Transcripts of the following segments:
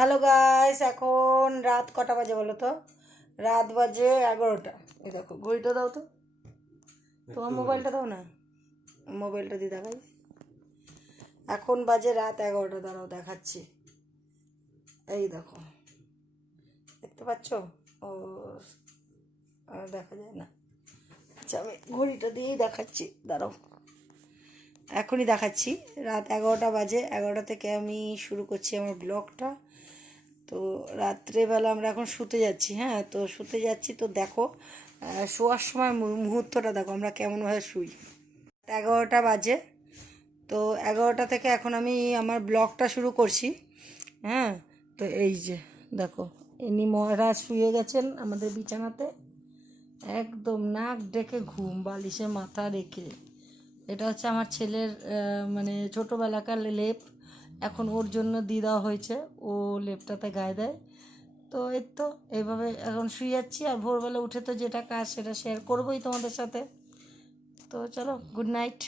Hello guys, এখন রাত কটা বাজে বলো তো? রাত বাজে 11টা। এই দেখো ঘড়িটা দাও তো, তোমার মোবাইলটা দাও না, মোবাইলটা দিয়ে দেখাই। এখন বাজে রাত 11টা, দাঁড়াও দেখাচ্ছি। এই দেখো, দেখতে পাচ্ছ? ও দেখা যায় না। আচ্ছা, আমি ঘড়িটা দিয়েই দেখাচ্ছি, দাঁড়াও। এখনই দেখাচ্ছি, রাত 11টা বাজে। 11টা থেকে আমি শুরু করছি আমার ব্লগটা। তো রাত্রেবেলা আমরা এখন শুতে যাচ্ছি। হ্যাঁ, তো শুতে যাচ্ছি, তো দেখো শোয়ার সময় মুহূর্তটা দেখো আমরা কেমনভাবে শুই। 11টা বাজে, তো 11টা থেকে এখন আমি আমার ব্লগটা শুরু করছি। হ্যাঁ, তো এই যে দেখো, ইনি মহারাজ শুয়ে গেছেন আমাদের বিছানাতে, একদম নাক ডেকে ঘুম, বালিশে মাথা রেখে। এটা হচ্ছে আমার ছেলের মানে ছোটোবেলাকার লেপ, এখন ওর জন্য দিয়ে দেওয়া হয়েছে, ও লেপটাতে গায়ে দেয়। তো এই তো এইভাবে এখন শুয়ে যাচ্ছি, আর ভোরবেলা উঠে তো যেটা কাজ সেটা শেয়ার করবোই তোমাদের সাথে। তো চলো, গুড নাইট।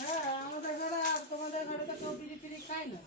হ্যাঁ, আমাদের ঘরে আর তোমাদের ঘরে তো কেউ বিড়ি ফিরি খায় না।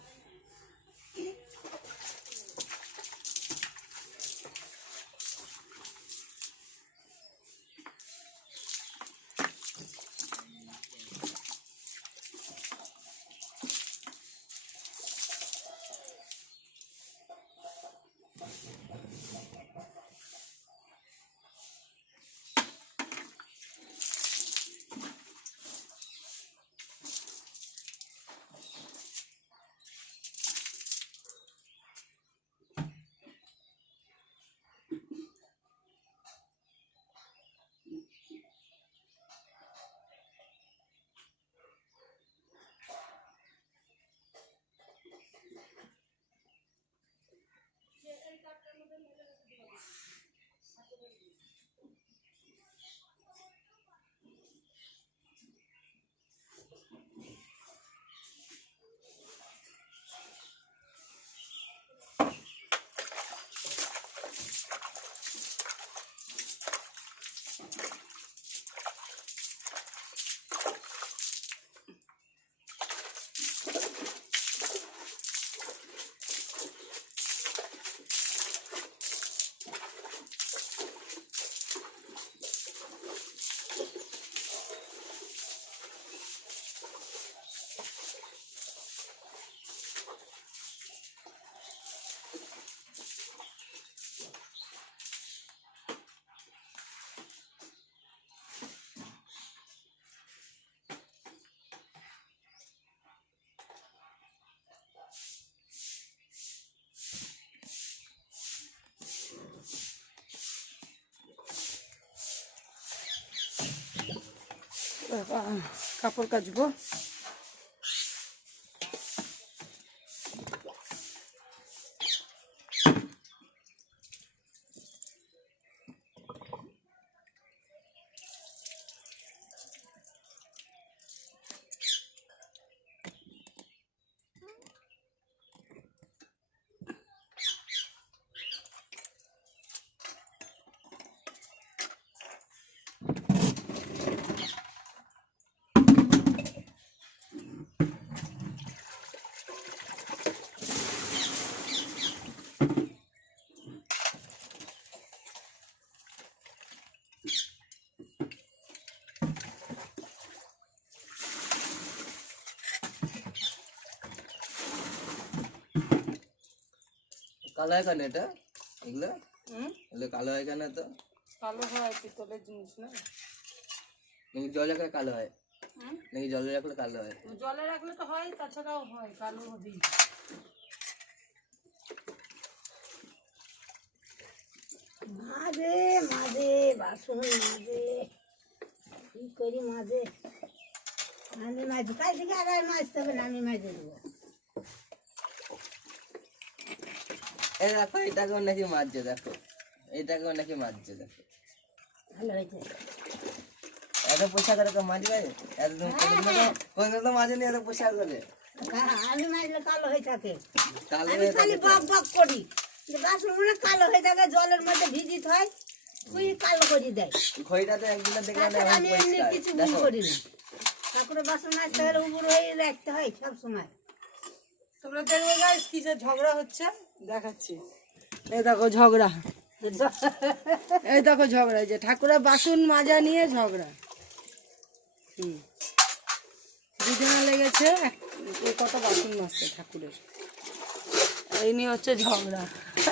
কাপড় কাচবো। কালো হয় কেন এটা? এগুলো এগুলো কালো হয় কেন? তো কালো হয় পিতলের জিনিস না, নাকি জল রাখলে কালো হয়? নাকি জলে রাখলে কালো হয়? জলে রাখলে তো হয়, তাছাড়াও হয়, কালো হবেই। মাঝে মাঝে বাসন মাঝে কি করি মাঝে আমি মাঝে কাল থেকে আগে মাজতে হবে না, আমি মাঝে দেবো। এই দেখো এটাকেও নাকি মারছে, দেখো এটাকেও নাকি মারছে, দেখো ভালো হয়েছে। এত পোশাক করে কেউ মাঝবে? এতদিন কোনদিন তো মাঝেনি এত পোশাক করে। হ্যাঁ, আমি মাজলে কালো হয়ে থাকে। কালো আমি হয়ে খালি থাকে বক বক করি যে বাসন মনে কালো হয়ে থাকে, জলের মধ্যে ভিজিত হয়, তুই কালো করে দেয়। খইটাতে একদিনে দেখলাম না তাছাড়া এমন আমি এমনি পরিষ্কার। কিছু দেখো করি না। ঠাকুরের বাসন মাজতে হলে উপর হয়ে রাখতে হয় সব সময়। তোমরা দেখবে গাইস কিসের ঝগড়া হচ্ছে, দেখাচ্ছি। এই দেখো ঝগড়া, এই দেখো ঝগড়া, এই যে ঠাকুরের বাসন মাজা নিয়ে ঝগড়া। দুজনে লেগেছে কত বাসন মাজছে ঠাকুরের, এই নিয়ে হচ্ছে ঝগড়া,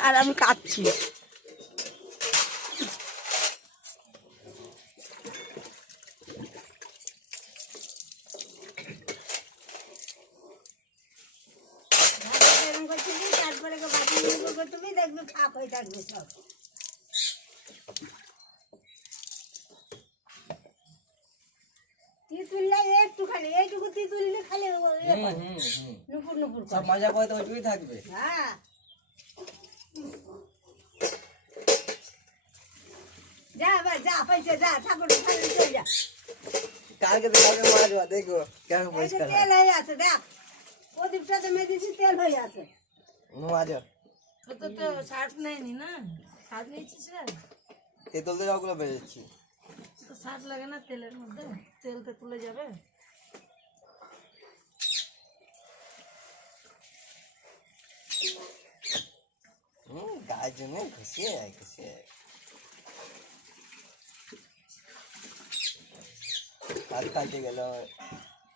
আর আমি কাঁদছি। এরকম করছিলি, তারপরে বাসন করতে দেখবে ফাঁক হয়ে থাকবে সব। তুললে একটুখানি, এইটুকু তুললে খালি নুপুর নুপুর সব মাজা পরে তো ওইটুকুই থাকবে। হ্যাঁ, যা আবার যা পাইছে, যা ঠাকুর চলে যা। কালকে তো কালকে মাজবা, দেখো কেমন এই যে পরিষ্কার হয়। তেল হয়ে আছে, দেখ প্রদীপটাতে মেদিছি তেল হয়ে আছে। মাজো তো তো শার্ট নেয়নি না, শার্ট নিয়েছিস রে? তেঁতুল দিয়ে ওগুলো বেরোচ্ছি। তো শার্ট লাগে না তেলের মধ্যে, তেলতে তুলে যাবে। গায়ের জন্য ঘুষিয়ে ঘুষিয়ে হাত কাটে গেল।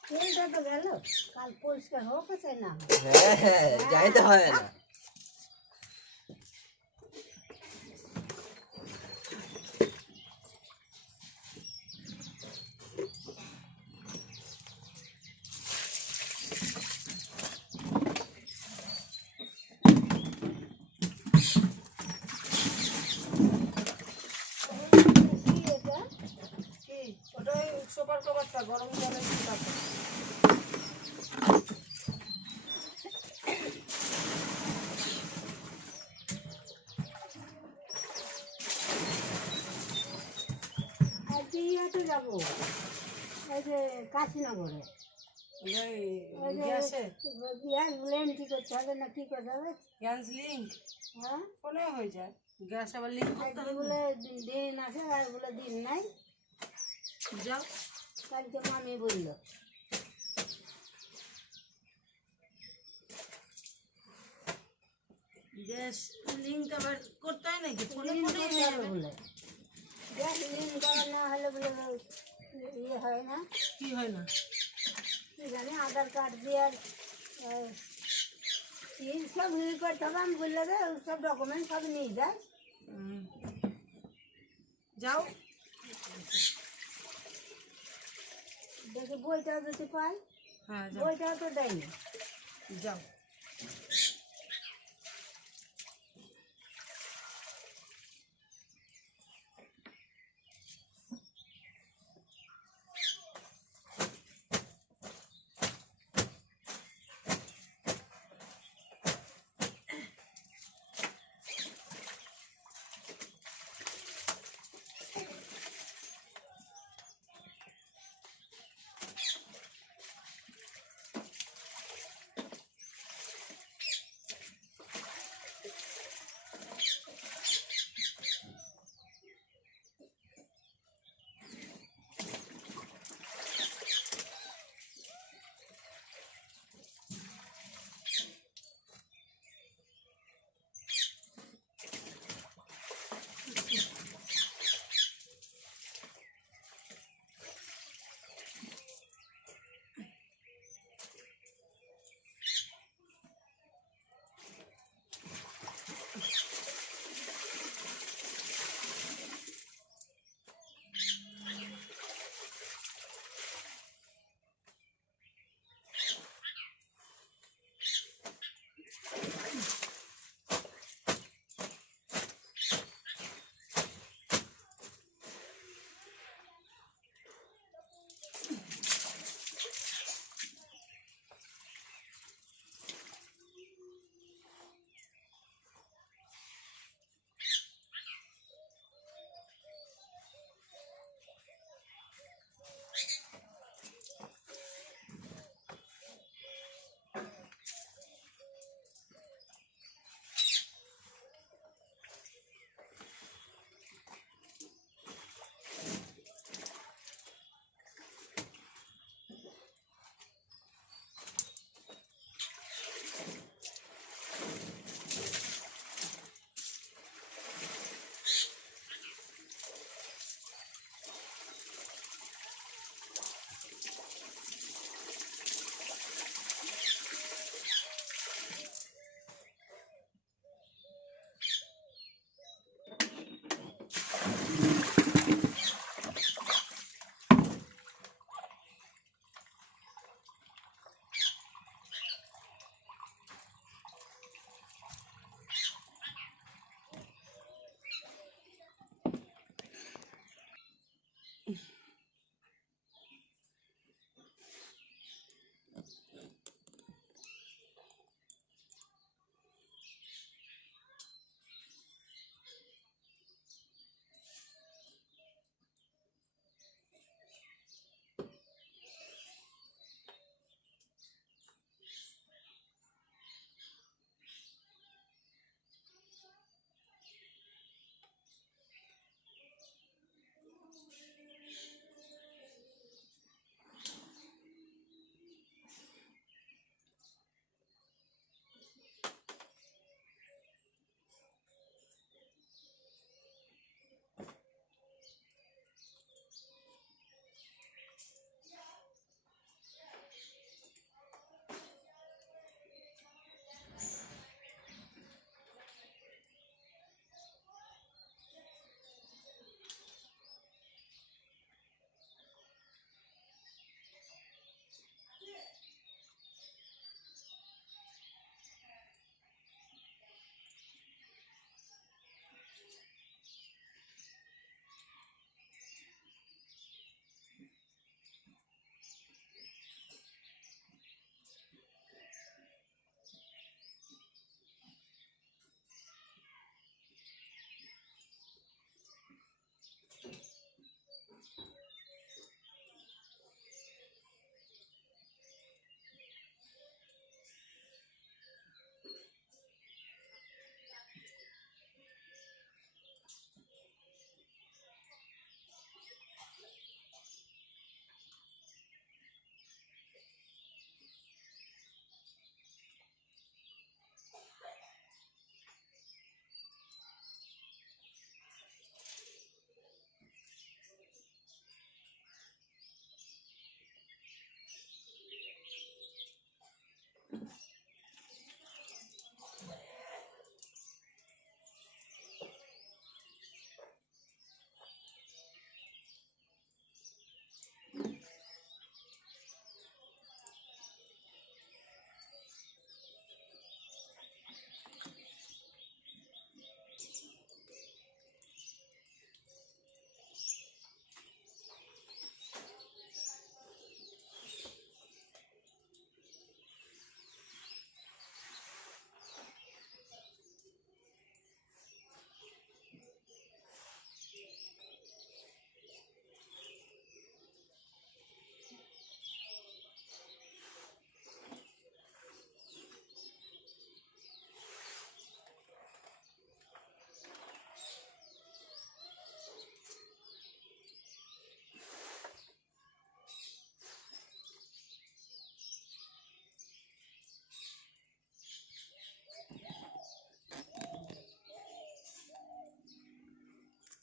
তেলটা তো গেল, কাল পরিষ্কার হোক চাই না। হ্যাঁ যাইতে হয় না। কি ওটাই সুপার কভারটা গরম জলে রাখো। আর কি ইয়াতে যাবো, এই যে কাশীনগরে। গ্যাসে গ্যাস ব্লেন্ড কি করতে হবে না কি করতে হবে? গ্যাস লিঙ্ক হ্যাঁ, ফোনে হয়ে যায়, গ্যাস আবার লিঙ্ক করতে আজকে হবে। বলে দিন আছে আর বলে দিন নাই। যাও কালকে মামি বললো গ্যাস লিঙ্ক আবার করতে হয় নাকি, ফোনে লিঙ্ক ফোনেই করতে হয়ে হবে যাবে। বলে, গ্যাস লিঙ্ক করা না হলে বলে ইয়ে হয় না, কি হয় না? কি জানি আধার কার্ড দিয়ে আর সিল সব ইয়ে করতে হবে। আমি বললে যে সব ডকুমেন্ট সব নিয়ে যায়। হুম। যাও দেখে বইটাও যদি পাই, হ্যাঁ যাও বইটাও তো দেয়নি। যাও।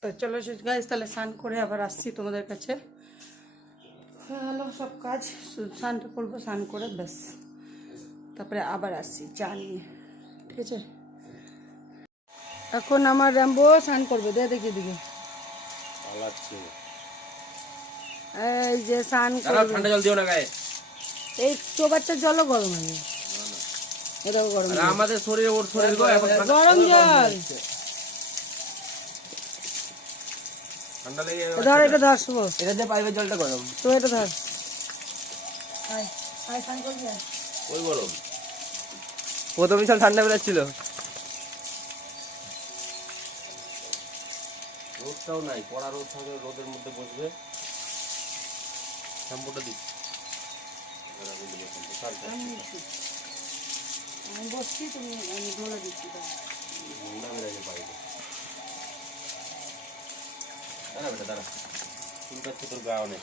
তো চলো গাইস, তাহলে স্নান করে আবার আসছি তোমাদের কাছে। হ্যালো, সব কাজ, শুধু স্নানটা করবো, স্নান করে ব্যাস তারপরে আবার আসছি চা নিয়ে, ঠিক আছে? এখন আমার র্যাম্বো স্নান করবে, দেখি দিকে এই যে স্নান করবে। ঠান্ডা জল দিও না গায়ে, এই চোবাচ্চার জলও গরম হবে, এটাও গরম হবে। আমাদের শরীরে ওর শরীর গরম জল ঠান্ডা লেগে ধর, এটা ধর শুভ, এটা দিয়ে পাইপের জলটা গরম, তো এটা ধর, আয় আয় স্নান করবি আয়। ওই গরম প্রথমে সব ঠান্ডা বেরোচ্ছিল, রোদটাও নাই, কড়া রোদ থাকবে, রোদের মধ্যে বসবে। শ্যাম্পুটা দিচ্ছি, আমি বসছি, তুমি আমি ধরে দিচ্ছি। দাঁড়া বেটা দাঁড়া, চুল কাচ্ছে তোর গা অনেক।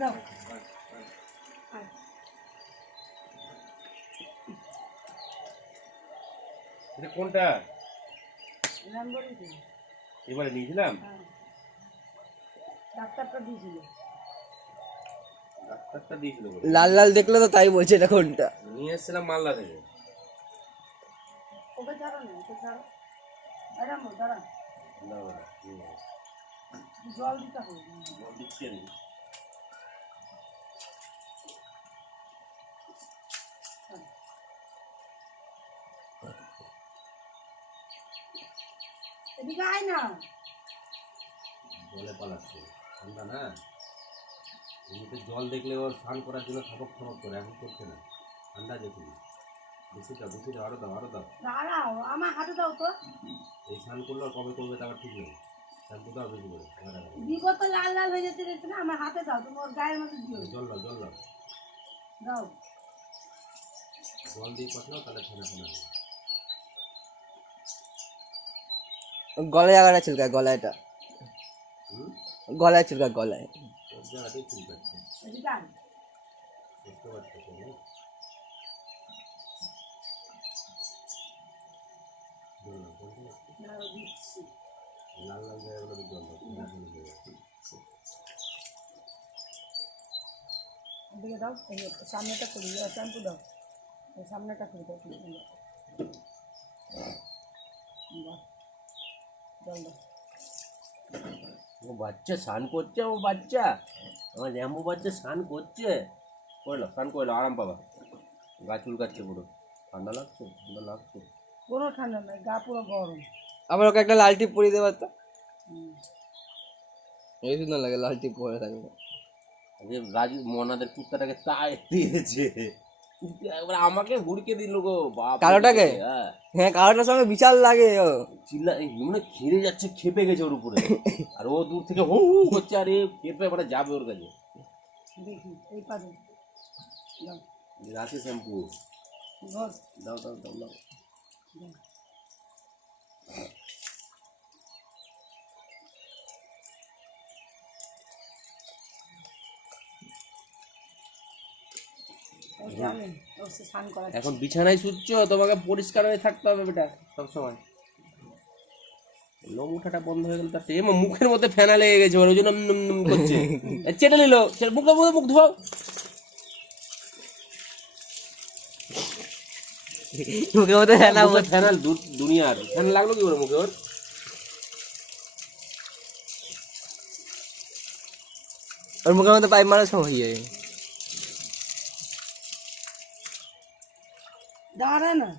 দাও এটা কোনটা র্যাম্বোরই তো, এবারে নিয়েছিলাম? ডাক্তারটা দিয়েছিল, ডাক্তারটা দিয়েছিল বলে। লাল লাল দেখলে তো তাই বলছে এটা কোনটা। নিয়ে এসেছিলাম মালদা থেকে। ওকে ছাড়ো না, ওকে ছাড়ো। র্যাম্বো দাঁড়া, না বাবা, জল দিতে হবে। জল দিচ্ছি আমি। এদিকে আয় না, জলে পালাচ্ছে, ঠান্ডা না, এমনিতে জল দেখলে ওর স্নান করার জন্য থপক থপক করে, এখন করছে না, ঠান্ডা যেতে বেশি দাও, আরো দাও, আরো দাও। দাঁড়াও, আমার হাতে দাও তো। এই স্নান করলে আর কবে করবে তা আবার ঠিক নেই, শ্যাম্পু দাও বেশি করে। দিব তো, লাল লাল হয়ে যেতে দেখছো না, আমার হাতে দাও, তুমি ওর গায়ের মধ্যে দিও। জল দাও, জল দাও, দাও জল দিয়ে পাঠাও, তাহলে ঠান্ডা ঠান্ডা হবে। গলায় জায়গাটা চুলকায়, গলায়টা গলায় চুলকায়, গলায়। ওর জায়গাতেই চুল কাটছে, এদিকে আয়। বুঝতে পারছো তো না? জল দাও, জল দাও। দাও, দিচ্ছি। লাল লাল জায়গাগুলো জল দাও, ঠান্ডা ঠান্ডা হয়ে যাবে। এদিকে দাও, এই সামনেটা করি, শ্যাম্পু দাও, এই সামনেটা করি দাও, কি সুন্দর। দাও, জল দাও। ও বাচ্চা স্নান করছে, ও বাচ্চা, আমার র্যাম্বো বাচ্চা স্নান করছে, করলো স্নান করলো, আরাম পাবা। গা চুল কাটছে পুরো, ঠান্ডা লাগছে, ঠান্ডা লাগছে। কোনো ঠান্ডা নয়, গা পুরো গরম। আবার ওকে একটা লাল টিপ পরিয়ে দেবার তো, এই সুন্দর লাগে লাল টিপ পরে থাকবে। রাজু মনাদের কুত্তাটাকে তাই দিয়েছে, একবার আমাকে হুড়কে দিল গো বাপ। কালোটাকে? হ্যাঁ, হ্যাঁ, কারোটার সঙ্গে বিশাল লাগে ও। চিল্লা মানে খেলে যাচ্ছে, খেপে গেছে ওর উপরে, আর ও দূর থেকে হু হু করছে, আর এ খেপে মানে যাবে ওর কাছে। দেখি এই পারে দাও, রাতে শ্যাম্পু ঘর দাও দাও দাও দাও। জানেন ও সে স্নান করা। এখন বিছানায় শুচ্ছ, তোমাকে পরিষ্কার হয়ে থাকতে হবে বেটা সবসময়। লোম উঠাটা বন্ধ হয়ে গেল, তার মুখের মধ্যে ফেনা লেগে গেছে, ওই জন্য করছে, চেটে নিল, মুখে মুখে মুখ ধোয়াও। মুখে মধ্যে ফেনা ফেনাল দুনিয়ার ফ্যান লাগলো কি করে মুখে ওর? ওর মুখের মধ্যে পাইপ মারার সময় হয়ে যায়। দাঁড়া না,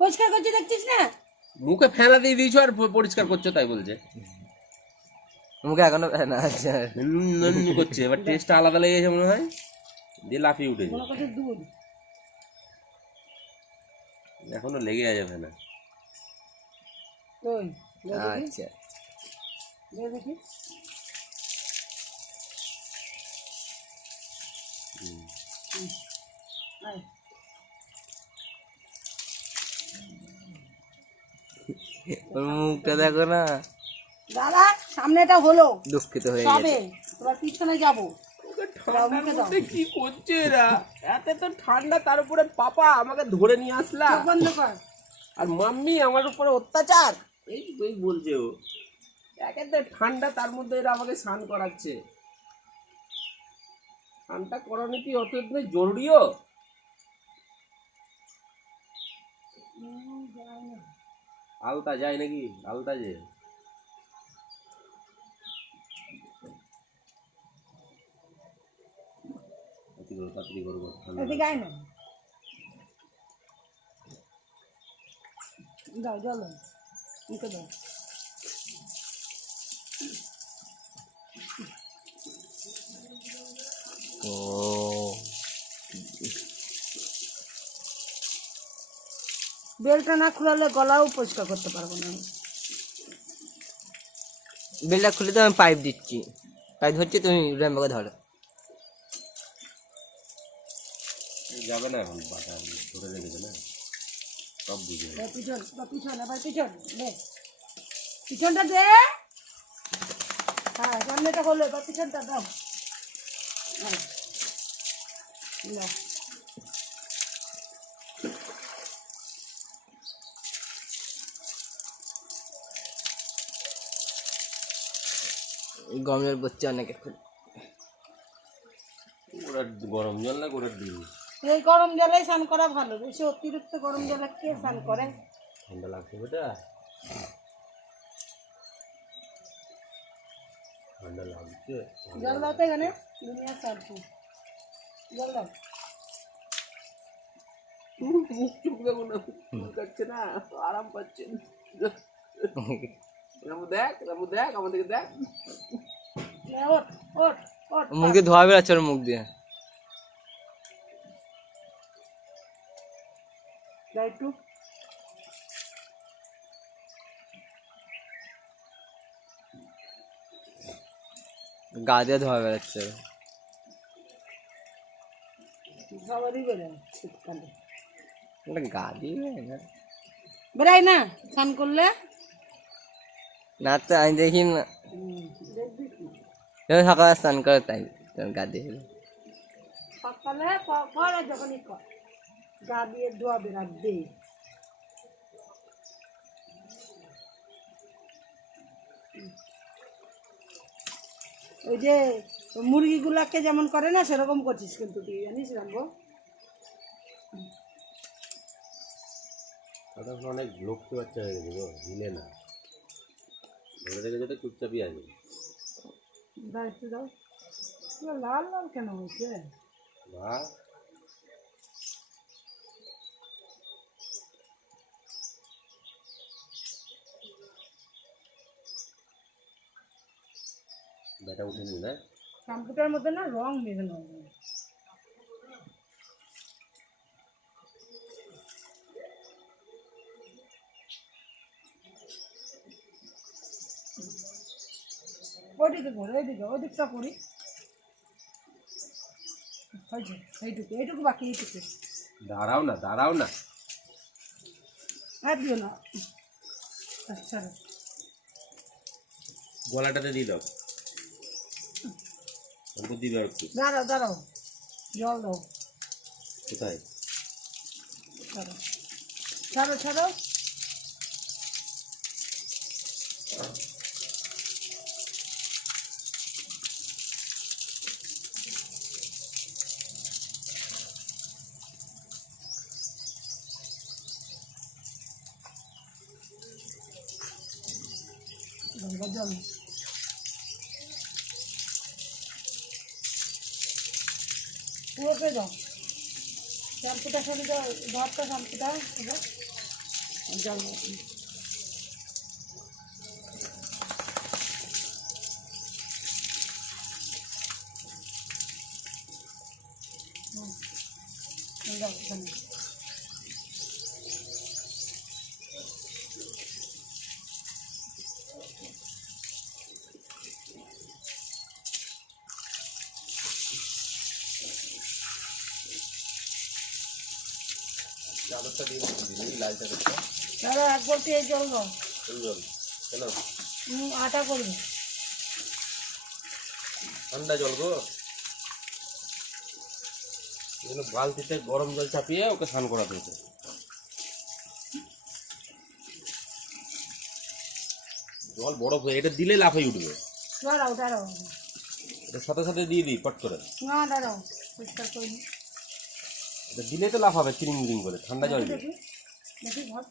পরিষ্কার করছি দেখছিস না? মুখে ফেনা দিয়ে দিয়েছো আর পরিষ্কার করছো তাই বলছে, মুখে এখনো ফেনা আছে। করছে, এবার টেস্টটা আলাদা লেগে গেছে মনে হয়, দিয়ে লাফিয়ে উঠেছে। মনে করছে দুধ। এখনো লেগে আছে ফেনা। ওই আচ্ছা, দেখি আয়। ওর মুখটা দেখো না, দাদা সামনেটা হলো, দুঃখিত হয়ে সবে গেছে। এবার পিছনে যাবো। ঠান্ডার মধ্যে কি করছে এরা? এত তো ঠান্ডা, তার উপরে পাপা আমাকে ধরে নিয়ে আসলা, বন্ধ কর। আর মাম্মি আমার উপরে অত্যাচার। এই এই বলছে ও, একে তো ঠান্ডা, তার মধ্যে এরা আমাকে স্নান করাচ্ছে। স্নানটা করানো কি অত জরুরিও? আলতা যায় নাকি? আলতা যে তাড়াতাড়ি করো, ঠান্ডা এদিকে আয় না, দাও জল দাও, মুখে দাও। ও বেলটা না খুলালে গলাও পরিষ্কার করতে পারবো না। বেলটা খুলে তো আমি পাইপ দিচ্ছি, পাইপ ধরছি, তুমি র্যাম্বোকে ধরো। যাবে না এখন, পাটা ধরে রেখেছে না, সব বুঝে এবার পিছন, এবার পিছন, এবার পিছন দে, পিছনটা দে। হ্যাঁ সামনেটা হলো, এবার পিছনটা দাও। হ্যাঁ, নাও। গমের বচ্চা অনেক এখন। ওরা গরম জল না ওরা ডিম। এই গরম জলে স্নান করা ভালো, বেশি অতিরিক্ত গরম জলে কে স্নান করে? ঠান্ডা লাগছে বেটা, ঠান্ডা লাগছে। জল দাও তো এখানে, দুনিয়া সারছে জল দাও। মুখ চুপ দেখো না, কাচ্ছে না, আরাম পাচ্ছে। রামু দেখ, রামু দেখ, আমাদেরকে দেখ। নে, ওঠ ওঠ ওঠ। মুখে ধোয়া বেড়াচ্ছে ওর মুখ দিয়ে। দাও একটু। গা দিয়ে ধোয়া বেড়াচ্ছে। সবারই বেরোয় শীতকালে। ওটা গা দিয়ে না, বেরাই না স্নান করলে? না তো আমি দেখি না, দেখবি কি যখন সকালে স্নান করে তাই তখন গা দিয়ে ফেলে। সকালে পরে যখনই কর গা দিয়ে ধোয়া বেরাবে। ওই যে মুরগিগুলাকে যেমন করে না সেরকম করছিস কিন্তু তুই, জানিস রামবো? এখন অনেক লক্ষ্য বাচ্চা হয়ে গেছে গো, হিলে না, ধরে রেখেছে তো চুপচাপই আছে। দাও একটু দাও। এগুলো লাল লাল কেন হয়েছে? বা ব্যাটা উঠেনি না, কম্পিউটারের মধ্যে না রং মেঘানো। ওইদিকে ঘোর, ওইদিকে ওইদিকটা করি। হয়েছে এইটুকু, এইটুকু বাকি, এইটুকু দাঁড়াও না, দাঁড়াও না। আর দিও না। আচ্ছা গলাটাতে দিয়ে দাও, অল্প দিবে আর একটু। দাঁড়াও দাঁড়াও, জল দাও। কোথায়? ছাড়ো ছাড়ো ছাড়ো। জল পুরোতে দাও, শ্যাম্পুটা সরে দাও, ধরটা শ্যাম্পুটা জল দাও। দাও এখানে। চাদরটা দিয়ে দিবি, লাল চাদরটা। দাদা এক বলতে এই জল দাও। কোন জল? কেন? আটা করবে। ঠান্ডা জল গো। এগুলো বালতিতে গরম জল চাপিয়ে ওকে স্নান করাতে হতো। জল বরফ হয়ে এটা দিলে লাফাই উঠবে। দাঁড়াও দাঁড়াও, এটা সাথে সাথে দিয়ে দিই পট করে। না দাঁড়াও, পরিষ্কার করে নিই। এটা দিলে তো লাফাবে চিরিং চিরিং করে, ঠান্ডা জল দিয়ে। দেখি দেখি ঘর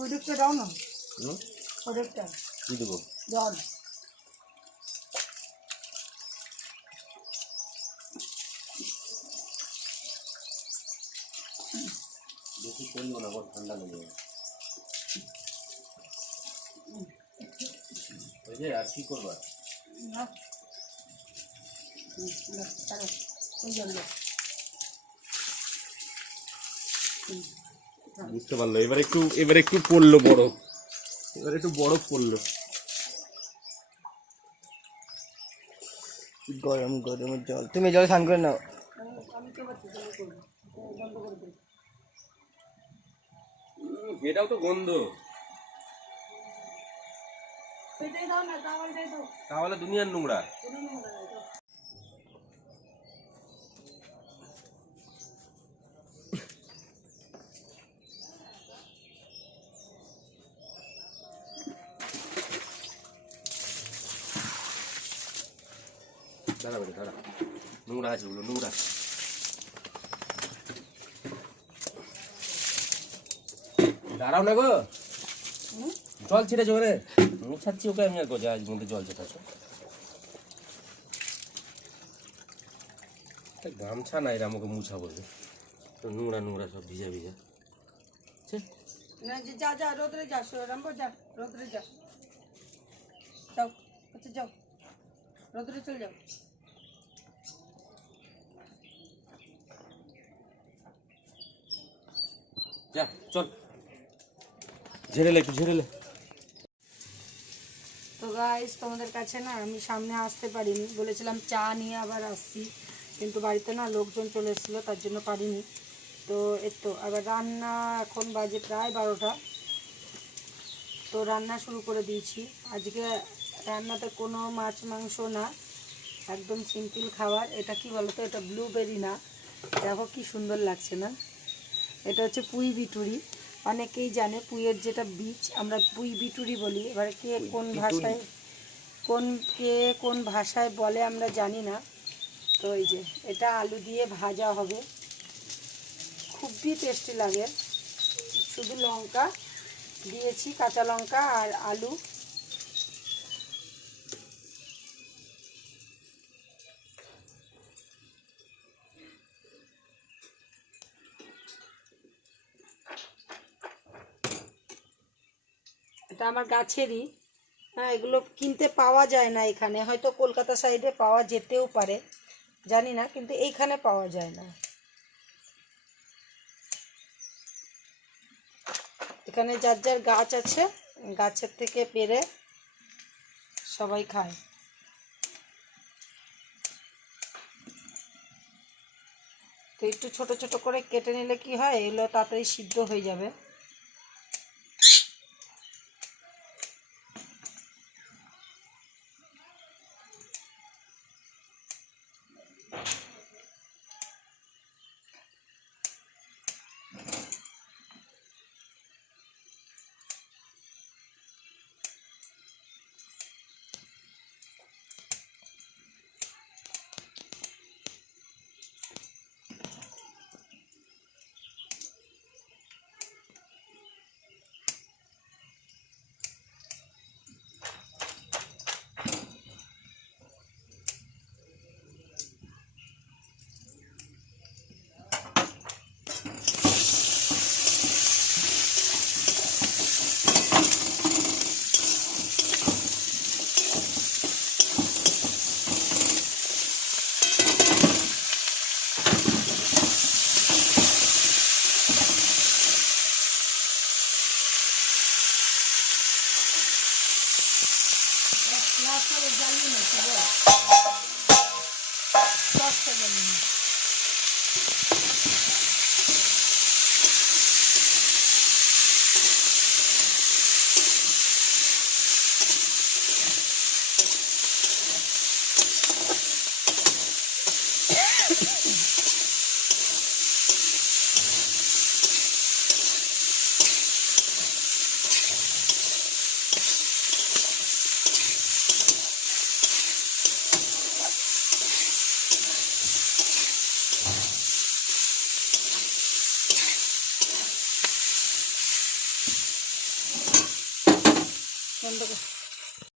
ওই দিকটা দাও না, হুম, ওই দিকটা কি দেবো? জল। বেশি করিও না, বড় ঠান্ডা লেগে যাবে। ওই যে আর কি করবা? না দাঁড়াও, ওই জল দাও। বুঝতে পারলো, এবার একটু পড়লো বরফ, এবার একটু বরফ পড়লো। গরম গরম জল, তুমি জল স্নান করে নাও। আমি কে পাচ্ছি, জল করবো, বন্ধ করে দিই। এটাও তো গন্ধ। এটাই দাও না, চাওয়ালটাই দাও। তাহলে দুনিয়ার নোংরা। কোনো নোংরা নাই, দাও। দাঁড়া বেটা দাঁড়া, নোংরা আছে ওগুলো, নোংরা। দাঁড়াও না গো, জল ছিটেছো রে। মুছাচ্ছি ওকে আমি, আর গোজা মধ্যে জল ছেটাছো। গামছা নাই রে, আমাকে মুছা বলবে, তো নোংরা নোংরা সব ভিজা ভিজা। ছি। না যা যা, রোদরে যা, রামবো যা, রোদরে যা, যাও, আচ্ছা যাও, রোদরে চলে যাও। যা চল, ঝেড়ে একটু ঝেড়ে। তো গাইস, তোমাদের কাছে না আমি সামনে আসতে পারিনি, বলেছিলাম চা নিয়ে আবার আসছি, কিন্তু বাড়িতে না লোকজন চলে এসেছিলো, তার জন্য পারিনি। তো এই তো আবার রান্না, এখন বাজে প্রায় 12টা। তো রান্না শুরু করে দিয়েছি। আজকে রান্নাতে কোনো মাছ মাংস না, একদম সিম্পল খাবার। এটা কি বলো তো, এটা ব্লুবেরি না, দেখো কি সুন্দর লাগছে না। এটা হচ্ছে পুঁই বিটুরি, অনেকেই জানে পুঁইয়ের যেটা বীজ আমরা পুঁই বিটুরি বলি। এবার কে কোন ভাষায় বলে আমরা জানি না। তো এই যে এটা আলু দিয়ে ভাজা হবে, খুবই টেস্টি লাগে। শুধু লঙ্কা দিয়েছি, কাঁচা লঙ্কা আর আলু। এটা আমার গাছেরই, হ্যাঁ, এগুলো কিনতে পাওয়া যায় না এখানে, হয়তো কলকাতা সাইডে পাওয়া যেতেও পারে, জানি না, কিন্তু এইখানে পাওয়া যায় না। এখানে যার যার গাছ আছে, গাছের থেকে পেড়ে সবাই খায়। তো একটু ছোট ছোট করে কেটে নিলে কি হয়, এগুলো তাড়াতাড়ি সিদ্ধ হয়ে যাবে। জ্বালিয়ে নিচ্ছি,